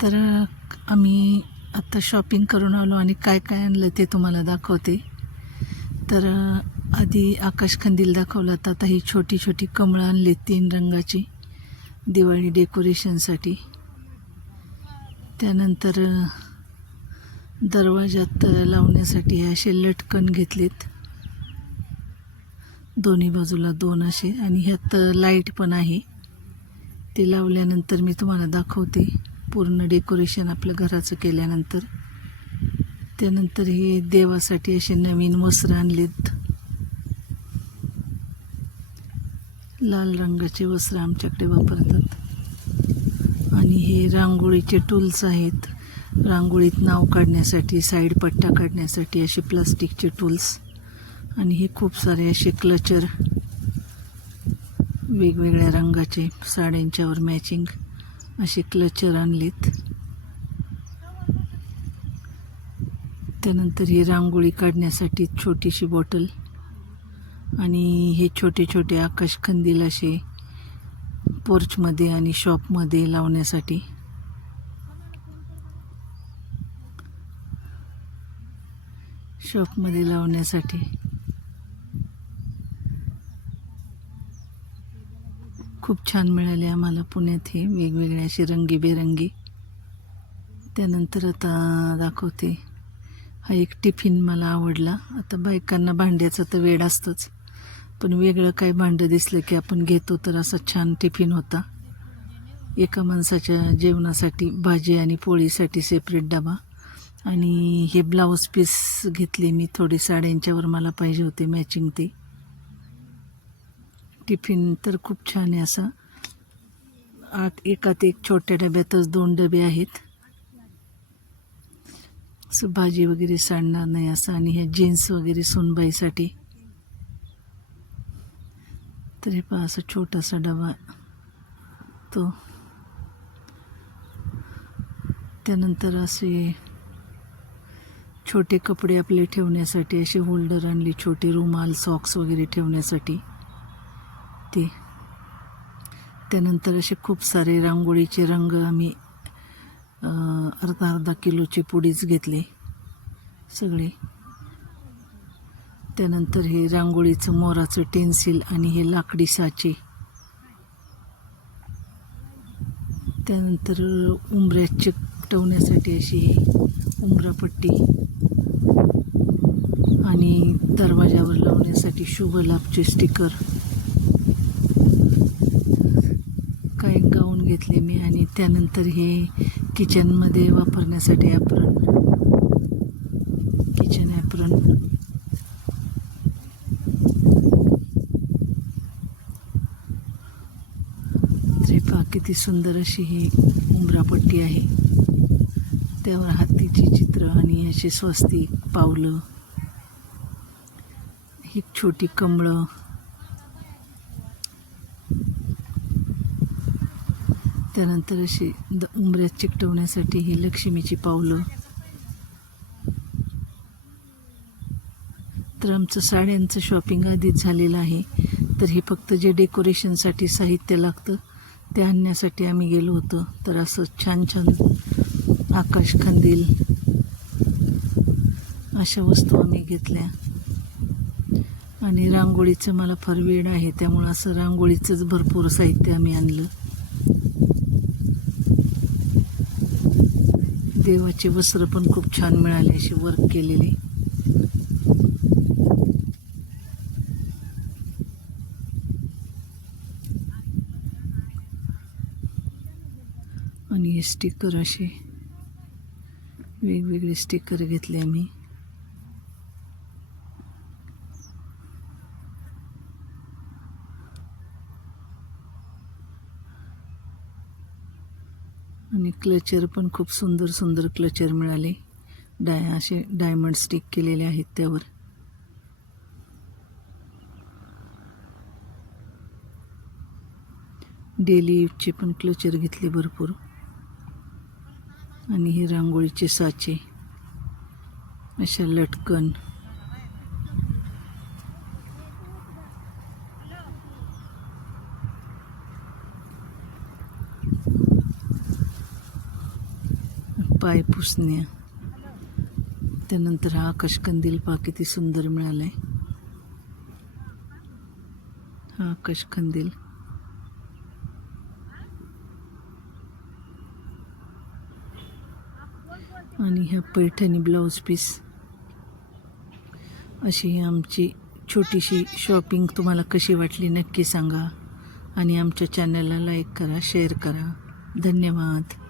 तर आम्ही आता शॉपिंग करून आलो आणि काय काय आणलं ते तुम्हाला दाखवते. तर आधी आकाशकंदील दाखवला, तर आता ही छोटी छोटी कमळं आणली 3 रंगाची दिवाळी डेकोरेशनसाठी. त्यानंतर दरवाजात लावण्यासाठी असे लटकन घेतलेत, दोन्ही बाजूला 2 असे, आणि ह्यात लाईट पण आहे. ते लावल्यानंतर मी तुम्हाला दाखवते पूर्ण डेकोरेशन आपलं घराचं केल्यानंतर. त्यानंतर हे देवासाठी असे नवीन वस्त्र आणलेत, लाल रंगाचे वस्त्र आमच्याकडे वापरतात. आणि हे रांगोळीचे टूल्स आहेत, रांगोळीत नाव काढण्यासाठी, साईड पट्टा काढण्यासाठी असे प्लास्टिकचे टूल्स. आणि हे खूप सारे असे क्लचर, वेगवेगळ्या रंगाचे साड्यांच्यावर मॅचिंग असे क्लचर आणलेत. त्यानंतर ही रांगोळी काढण्यासाठी छोटीशी बॉटल, आणि हे छोटे छोटे आकाशकंदील असे पोर्चमध्ये आणि शॉपमध्ये लावण्यासाठी. खूप छान मिळाले आम्हाला पुण्यात हे वेगवेगळे असे रंगीबेरंगी. त्यानंतर आता दाखवते हा एक टिफिन, मला आवडला. आता बायकांना भांड्याचा तर वेड असतोच, पण वेगळं काही भांडं दिसलं की आपण घेतो. तर असा छान टिफिन होता, एका माणसाच्या जेवणासाठी, भाजी आणि पोळीसाठी सेपरेट डबा. आणि हे ब्लाऊज पीस घेतले मी, थोडे साड्यांच्यावर मला पाहिजे होते मॅचिंग ते. टिफिन तर खूप छान आहे असा, एकात एक छोट्या डब्यातच 2 डबे आहेत, असं भाजी वगैरे सांडणार नाही असं. आणि हे जीन्स वगैरे सूनबाईसाठी. तर हे पहा असा छोटासा डबा तो. त्यानंतर असे छोटे कपडे आपले ठेवण्यासाठी असे होल्डर आणले, छोटे रुमाल, सॉक्स वगैरे ठेवण्यासाठी ते. त्यानंतर असे खूप सारे रांगोळीचे रंग आम्ही अर्धा किलोचे पुडीच घेतले सगळे. त्यानंतर हे रांगोळीचं मोराचं टेन्सिल आणि हे लाकडी साचे. त्यानंतर उंबऱ्यात चिकटवण्यासाठी अशी उंबरापट्टी, आणि दरवाजावर लावण्यासाठी शुभ लाभचे स्टिकर. काय गाऊन घेतले मी. आणि त्यानंतर हे किचनमध्ये वापरण्यासाठी ॲप्रन, किचन ॲप्रन. तरी पहा किती सुंदर अशी ही उंबरापट्टी आहे, त्यावर हत्तीची चित्र आणि असे स्वस्तिक, पावलं, ही छोटी कमळं. त्यानंतर अशी उंबऱ्यात चिकटवण्यासाठी ही लक्ष्मीची पावलं. तर आमचं साड्यांचं शॉपिंग आधीच झालेलं आहे. तर हे फक्त जे डेकोरेशनसाठी साहित्य लागतं ते आणण्यासाठी आम्ही गेलो होतो. तर असं छान छान आकाशकंदील अशा वस्तू आम्ही घेतल्या. आणि रांगोळीचं मला फार वेड आहे, त्यामुळं असं रांगोळीचंच भरपूर साहित्य आम्ही आणलं. देवाचे वस्त्र पण खूप छान मिळाले, असे वर्क केलेले. आणि हे स्टिकर, असे वेगवेगळे स्टिकर घेतले आम्ही. आणि क्लचर पण खूप सुंदर सुंदर क्लचर मिळाले, असे डायमंड स्टिक केलेले आहेत त्यावर. डेली यूजचे पण क्लचर घेतले भरपूर. आणि हे रांगोळीचे साचे, अशा लटकन. पाय पुसण्या, त्यानंतर हा आकाशकंदील पहा किती सुंदर मिळालाय. हा आकाशकंदील आणि ह्या पैठणी ब्लाऊज पीस. अशी आमची छोटीशी शॉपिंग तुम्हाला कशी वाटली नक्की सांगा आणि आमच्या चॅनलला लाईक करा, शेअर करा. धन्यवाद.